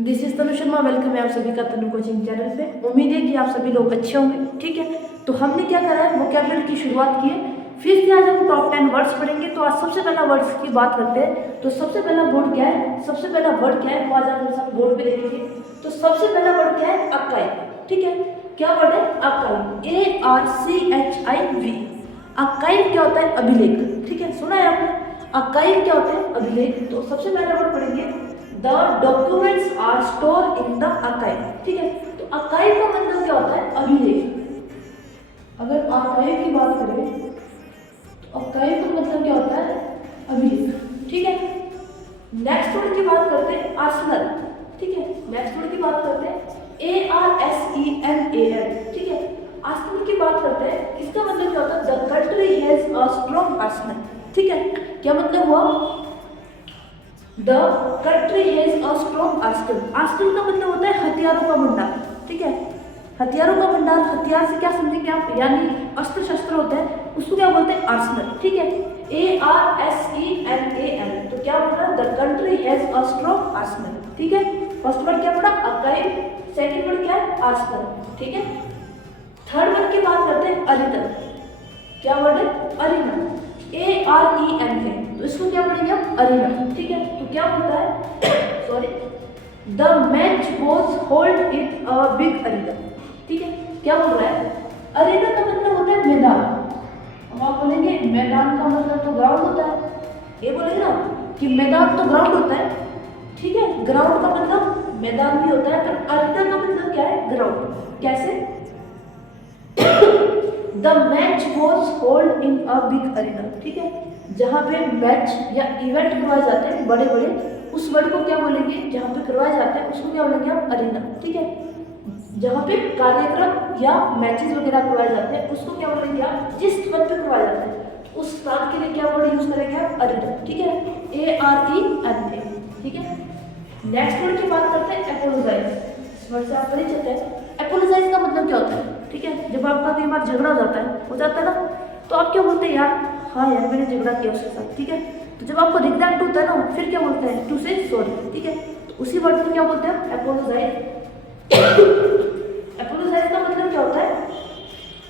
This is Tanu Sharma. Welcome है आप सभी का तनु कोचिंग चैनल पे। उम्मीद है कि आप सभी लोग अच्छे होंगे। ठीक है, तो हमने क्या करा है, वोकैबुलरी की शुरुआत की है। फिर से आज हम टॉप 10 वर्ड्स पढ़ेंगे। तो आज सबसे पहला वर्ड्स की बात करते हैं। तो सबसे पहला वर्ड क्या है, सबसे पहला वर्ड क्या है वो आज आप मेरे साथ बोर्ड पे देखेंगे। तो सबसे पहला वर्ड क्या है, अकाई। ठीक है, क्या वर्ड है, अकाई, ARCHIV। अकाई क्या होता है, अभिलेख। ठीक है, सुना है आपने, अकाई क्या होता है, अभिलेख। तो सबसे पहला वर्ड पढ़ेंगे, the documents are store in the archive. ठीक है, तो आर्काइव का मतलब क्या होता है, अभिलेख। अगर आर्काइव की बात करें तो आर्काइव का मतलब क्या होता है, अभिलेख। ठीक है, नेक्स्ट वर्ड की बात करते हैं, आर्सेनल। ठीक है, नेक्स्ट वर्ड की बात करते हैं, ARSENAL। ठीक है, आर्सेनल की बात करते हैं, इसका मतलब क्या होता है, the country has a strong Arsenal. ठीक है, क्या मतलब हुआ, the country has a strong Arsenal. Arsenal का मतलब होता है हथियारों का भंडार। ठीक है, हथियारों का भंडार, हथियार से क्या समझेंगे आप, यानी अस्त्र शस्त्र होते हैं, उसको क्या बोलते हैं, आर्सेनल। ठीक है, ARSENAL। तो क्या बोल रहा है, the country has a strong Arsenal. ठीक है, फर्स्ट वर्ड क्या पढ़ा, आर्काइव। सेकंड वर्ड क्या है, आर्सेनल। ठीक है, थर्ड वर्ड की बात करते हैं, अरीना। क्या वर्ड है, अरीना, ARENA। तो इसको क्या पढ़ेंगे हम, अरीना। ठीक है, तो क्या होता है, sorry, the match was hold in a big arena. ठीक है, क्या बोल रहा है, अरीना का मतलब होता है मैदान। अब आप बोलेंगे मैदान का मतलब तो ग्राउंड होता है, ये बोलेंगे ना कि मैदान तो ग्राउंड होता है। ठीक है, ग्राउंड का मतलब मैदान भी होता है, पर अरीना का मतलब क्या है, ग्राउंड। कैसे, the match was hold in a big arena. ठीक है, जहाँ पे मैच या इवेंट करवाए जाते हैं बड़े बड़े, उस वर्ड को क्या बोलेंगे, जहाँ पे करवाए जाते हैं उसको क्या बोलेंगे हम, अरीना। ठीक है, जहाँ पे कार्यक्रम या मैचेस वगैरह करवाए जाते हैं उसको क्या बोलेंगे आप, जिस स्थान पे करवाए जाते हैं उस स्थान के लिए क्या वर्ड यूज करेंगे आप, अरीना। ठीक है, ARENA। ठीक है, नेक्स्ट वर्ड की बात करते हैं, एपोलोजाइज। इस वर्ड से आप परिचित हैं। एपोलोजाइज का मतलब क्या होता है, ठीक है, जब आपका कई बार झगड़ा हो जाता है ना, तो आप क्या बोलते हैं, यार हाँ यार मैंने झगड़ा किया उसके साथ। ठीक है, तो जब आपको रिग्रेट होता है ना, फिर क्या बोलते हैं, टू से सॉरी। ठीक है, तो उसी वर्ड को क्या बोलते हैं, एपोलोजाइज। एपोलोजाइज का मतलब क्या होता है,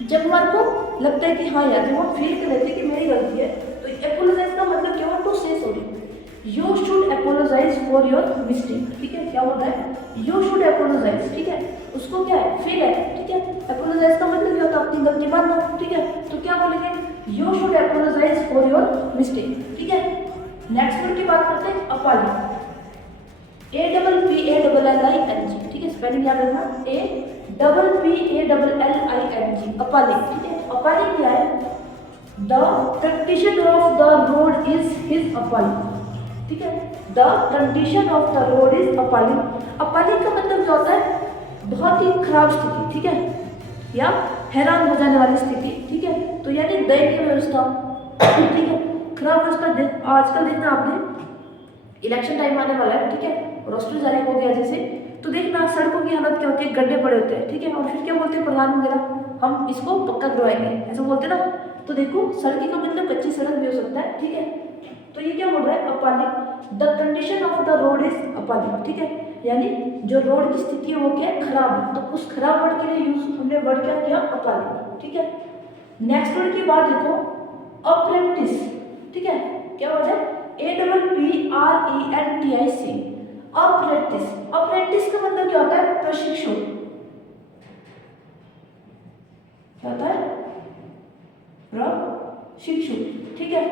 जब हमारे को लगता है कि हाँ यार, जब हम फील कर लेते हैं कि मेरी गलती है, तो एपोलोजाइज का मतलब क्या हुआ, टू से sorry. You should apologise for your mistake. ठीक है, क्या बोल रहा है, यू शुड एपोलोजाइज। ठीक है, उसको क्या है, फील है। ठीक है, एपोलोजाइज का मतलब क्या होता है, अपनी गलती मानना। ठीक है, तो क्या बोलेंगे, you should apologise for your mistake. ठीक है, नेक्स्ट वर्ड की बात करते हैं, अपॉलजी। APPALLING। ठीक है, स्पेलिंग याद रखना, APPALLING, अपॉलिंग। ठीक है, अपॉलिंग क्या है, the condition of the road is his appalling. ठीक है, the condition of the road is appalling. Appalling का मतलब क्या होता है, बहुत ही खराब स्थिति। ठीक है, या हैरान हो जाने वाली स्थिति। ठीक है, तो यानी दयनीय व्यवस्था। ठीक है, खराब व्यवस्था। आजकल देखना आपने, इलेक्शन टाइम आने वाला है। ठीक है, रोस्टर जारी हो गया जैसे, तो देखना सड़कों की हालत क्या होती है, गड्ढे पड़े होते हैं। ठीक है, और फिर क्या बोलते हैं प्रधान वगैरह, हम इसको पक्का करवाएंगे, ऐसा बोलते हैं ना। तो देखो सड़की का मतलब कच्ची सड़क भी हो सकता है। ठीक है, तो ये क्या बोल रहा है, appalling, the condition of the road is appalling. ठीक है, यानी जो रोड की स्थिति है वो क्या है, खराब है। तो उस खराब वर्ड के लिए यूज हमने वर्ड क्या किया, अपॉलिंग। ठीक है, नेक्स्ट वर्ड की बात देखो, अप्रेंटिस। ठीक है, क्या वर्ड है, APPRENTIC, अप्रेंटिस। अप्रेंटिस का मतलब क्या होता है, प्रशिक्षु। क्या होता है, प्रशिक्षु। ठीक है,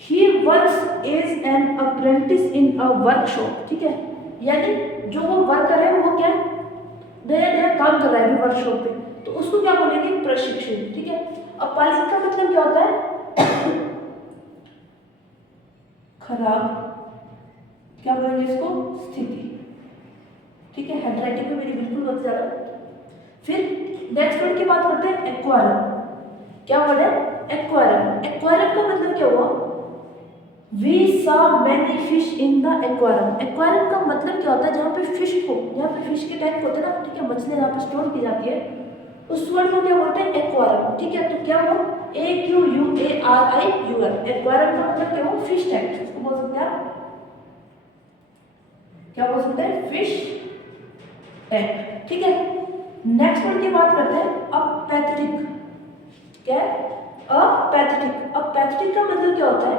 he works as an apprentice in a workshop. ठीक है, यानी जो वो वर्कर है वो क्या नया नया काम कर रहा है वर्कशॉप पे, तो उसको क्या बोलेंगे, प्रशिक्षु। ठीक है, अपॉलिंग का मतलब क्या होता है, खराब, क्या बोलेंगे इसको, स्थिति। ठीक है, हैंडराइटिंग में मेरी बिल्कुल मत जाना। फिर नेक्स्ट वर्ड की बात करते हैं, एक्वायरम। क्या वर्ड है, एक्वायरम। एक्वायरम का मतलब क्या हुआ, we saw many fish in the aquarium. Aquarium का मतलब क्या होता है, जहाँ पे फिश को, जहाँ पे फिश के टैंक होते हैं ना, ठीक है, मछलियाँ जहाँ पे स्टोर की जाती है, उस वर्ड को क्या बोलते हैं, एक्वायरम। ठीक है, तो क्या हुआ, AQUARIUM। एक्वायरम का मतलब क्या हुआ, फिश टैंक, उसको बोल सकते हैं आप क्या बोल सकते हैं, फिश टैंक। ठीक है, नेक्स्ट वर्ड की बात करते हैं अपैथेटिक। क्या है, अपैथेटिक। अपैथेटिक का मतलब क्या होता है,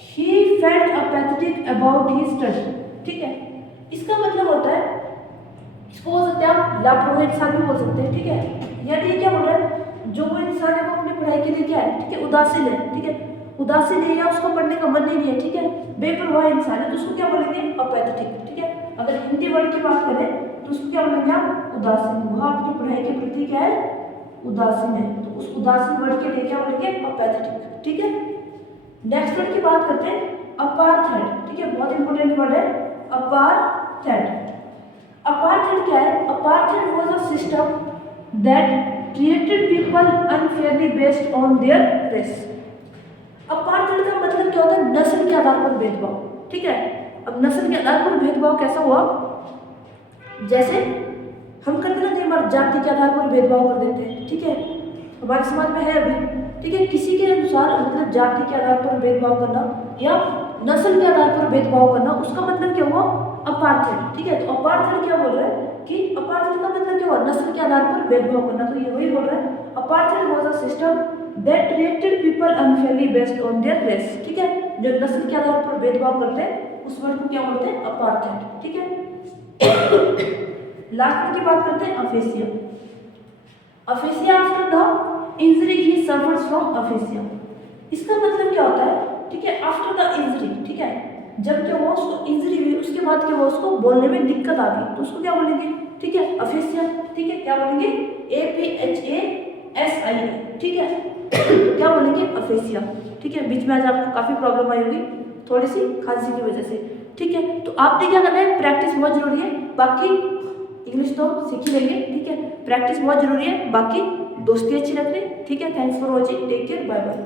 he felt apathetic about his study. ठीक है, इसका मतलब होता है, इसको बोल सकते हैं आप लापरवाह इंसान भी बोल सकते हैं। ठीक है, यानी ये क्या बोल रहा है, जो वो इंसान है वो अपनी पढ़ाई के लिए क्या है, ठीक है, उदासीन है। ठीक है, उदासीन है या उसको पढ़ने का मन नहीं है, ठीक है, बेपरवाह इंसान है, तो उसको क्या बोलेंगे, अपैथेटिक। ठीक है, अगर हिंदी वर्ड की बात करें तो उसको क्या बोलेंगे आप, उदासीन। वह अपनी पढ़ाई के प्रति क्या है, उदासीन है, तो उस उदासीन वर्ड के लिए क्या बोलेंगे, अपैथेटिक। ठीक है, नेक्स्ट वर्ड की बात करते हैं अपार्थाइड। ठीक है, बहुत इंपॉर्टेंट वर्ड है अपार्थाइड। अपार्थाइड क्या है, apartheid was a system that treated people unfairly based on their race। Apartheid का मतलब क्या होता है, नस्ल के आधार पर भेदभाव। ठीक है, अब नस्ल के आधार पर भेदभाव कैसा हुआ, जैसे हम करते ना, हमारे जाति के आधार पर भेदभाव कर देते हैं। ठीक है, हमारे समाज में है अभी। ठीक है, किसी के अनुसार मतलब जाति के आधार पर भेदभाव करना या नस्ल के आधार पर भेदभाव करना, उसका मतलब क्या हुआ, अपार्थाइड। ठीक है, तो अपार्थाइड क्या बोल रहा है कि अपार्थाइड का मतलब क्या हुआ, नस्ल के आधार पर भेदभाव करना। तो ये वही बोल रहा है, apartheid was a system that treated people unfairly based on their race. ठीक है, जो नस्ल के आधार पर भेदभाव करते हैं उस वर्ड को क्या बोलते हैं, अपार्थाइड। ठीक है, लास्ट की बात करते हैं aphasia. Aphasia after the injury he suffers from aphasia. इसका मतलब क्या होता है, ठीक है, आफ्टर द इंजरी। ठीक है, जब क्या हुआ, उसको इंजरी हुई, उसके बाद क्या हुआ, उसको बोलने में दिक्कत आ गई, तो उसको क्या बोलेंगे, ठीक है, अफेसिया। ठीक है, क्या बोलेंगे, APHASIA। ठीक है, तो क्या बोलेंगे, अफेसिया। ठीक है, बीच में आज आपको काफी प्रॉब्लम आई होगी थोड़ी सी खांसी की वजह से। ठीक है, तो आपने क्या करना है, प्रैक्टिस बहुत जरूरी है। बाकी इंग्लिश तो हम सीख ही लेंगे। ठीक है, प्रैक्टिस बहुत जरूरी है, बाकी दोस्ती अच्छी रखनी। ठीक है, thanks for watching, take care, bye bye.